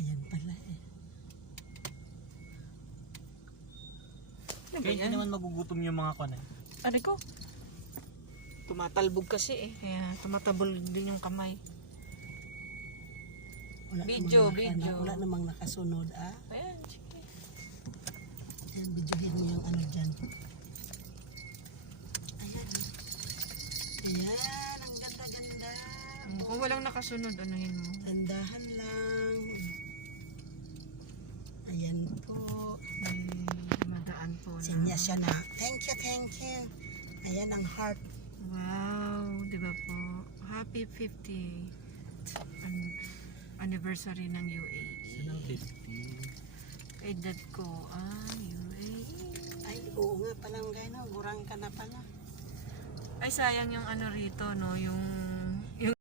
Ayan pala eh. Kaya hindi naman magugutom yung mga kanay. Ano ko? Tumatalbog kasi eh. Kaya tumatabol din yung kamay. Wala Video, namang video. Wala namang nakasunod ah. Ayan, sige. Ayan, videohin mo yung ano dyan. Ayan. Ayan, ang ganda-ganda. Kung walang nakasunod, anuhin mo. Tandahan lang. Ayan po. May madaan po na. Sinya siya na. Thank you, thank you. Ayan ang heart. Wow, di ba po? Happy 50th anniversary ng UAE. Saan ang 50? Edad ko, UAE. Ay, oo nga palang gano'n. Gurang ka na pala. Ay, sayang yung ano rito, no? Yung